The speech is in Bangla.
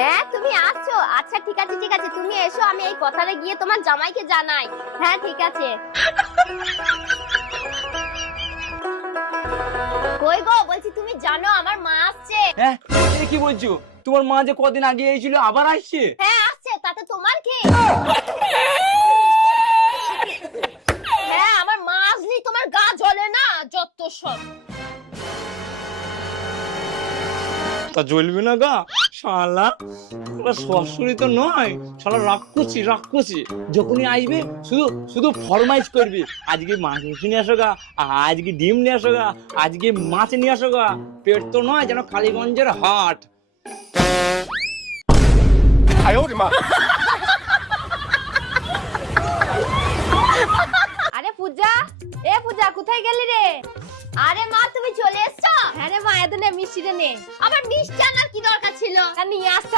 হ্যাঁ তুমি আসছো, আচ্ছা ঠিক আছে ঠিক আছে, তুমি এসো, আমি এই কথাটা গিয়ে তোমার জামাইকে জানাই। হ্যাঁ ঠিক আছে। কই গো, বলছি তুমি জানো আমার মা আসছে। হ্যাঁ এ কি বলছো? তোমার মা যে কদিন আগে এসেছিল আবার আসছে? হ্যাঁ আসছে, তাতে তোমার কি? হ্যাঁ আমার মা আসলি তোমার গা জ্বলে না, যত সব। তা জ্বলবে না গা শালা, ওরা শাশুড়ি তো নয় শালা, রাক্ষসী রাক্ষসী। যখনই আসবে শুধু শুধু ফরমাইশ করবি, আজকে মাছ নিয়ে আসো গা, আজকে ডিম নিয়ে আসো গা, আজকে মাছ নিয়ে আসো গা। পেট তো নয় যেন কালীগঞ্জের হাট। আরে পূজা, এ পূজা কোথায় গেলি রে? আরে মা তুমি চলে এসছো? হ্যাঁ রে মা, এত নে মিষ্টিটা নে। আবার মিষ্টি আনার কি দরকার ছিল? নিয়ে আসতে